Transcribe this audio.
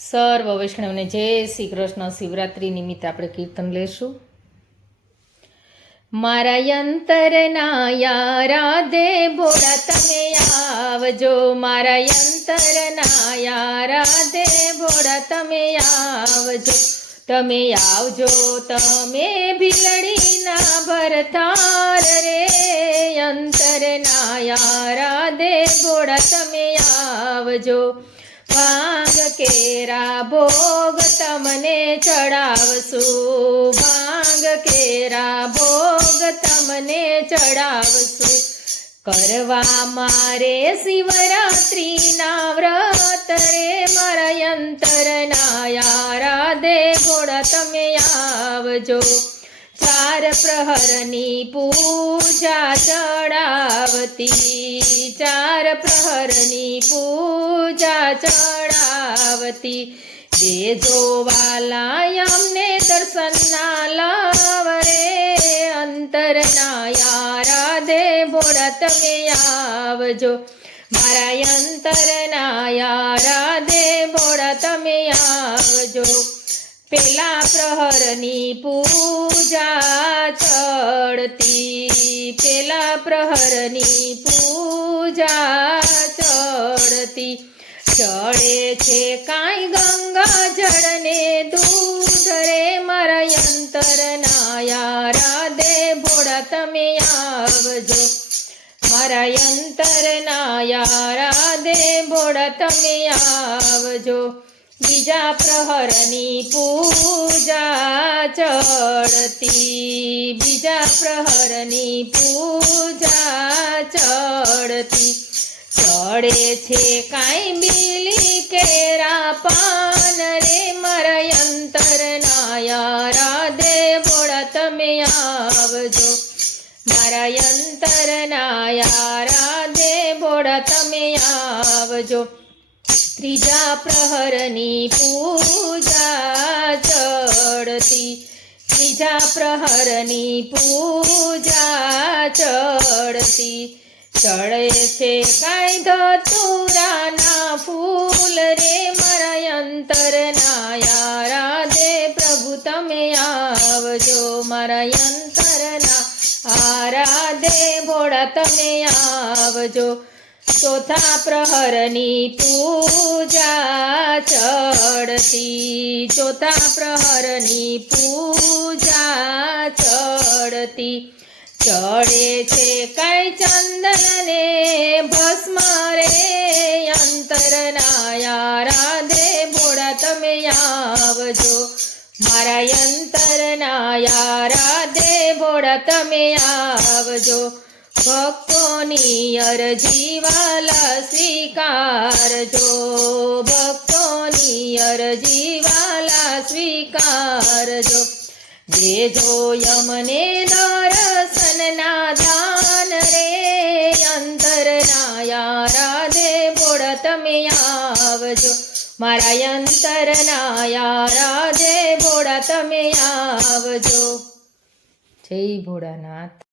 સર્વ વૈષ્ણવને જય શ્રી કૃષ્ણ। શિવરાત્રિ નિમિત્તે આપણે કીર્તન લેશું। મારા યંતરના યારાધે ભોળા તમે આવજો, મારા યંતરના યારાધે ભોળા તમે આવજો, તમે આવજો તમે ભીલડીના ભરતાર રે, યંતરના યારાધે ભોળા તમે આવજો। ભાંગ કેરા ભોગ તમને ચડાવશું, ભાંગ કેરા ભોગ તમને ચડાવશું, કરવા મારે શિવરાત્રિના વ્રત રે, મારા યંતરના યારાધે ભોળા તમે આવજો। ચાર પ્રહરની પૂજા ચડાવતી, ચાર પ્રહરની પૂજા ચડાવતી, દેજો વાલા અમને દર્શનના લાવ રે, અંતરના યારાધે ભોળા તમે આવજો, મારા યંતરના યારાધે ભોળા તમે આવજો। પેલા પ્રહરની પૂજા ચડતી, પેલા પ્રહરની પૂજા ચડતી, ચડે છે કાંઈ ગંગા જળને દૂધ રે, મારા યંતરના યારાધે ભોળા તમે આવજો, મારા યંતરના યારાધે ભોળા તમે આવજો। બીજા પ્રહરની પૂજા ચડતી, બીજા પ્રહરની પૂજા ચડતી, ચડે છે કાંઈ બીલી કેરા પાન રે, મારા યંતરના યારાધે ભોળા તમે આવજો, મારા યંતરના યારાધે ભોળા તમે આવજો। ત્રીજા પ્રહરની પૂજા ચડતી, ત્રીજા પ્રહરની પૂજા ચડતી, ચડે છે કાંઈ ધતુરાના ફૂલ રે, મારા યંતરના યારાધે પ્રભુ તમે આવજો, મારા યંતરના આરાધે ભોળા તમે આવજો। ચોથા પ્રહરની પૂજા ચડતી, ચોથા પ્રહરની પૂજા ચડતી, ચડે છે કાંઈ ચંદન ને ભસ્મ રે, યંતરના યારાધે ભોળા તમે આવજો, મારા યંતરના યારાધે ભોળા તમે આવજો। ભક્તોની અરજી વાલા સ્વીકારજો, ભક્તોની અરજી વાલા સ્વીકારજો, દેજો યમને દર્શનના દાન રે, યંતરના યારાધે ભોળા તમે આવજો, મારા યંતરના યારાધે ભોળા તમે આવજો। જય ભોળાનાથ।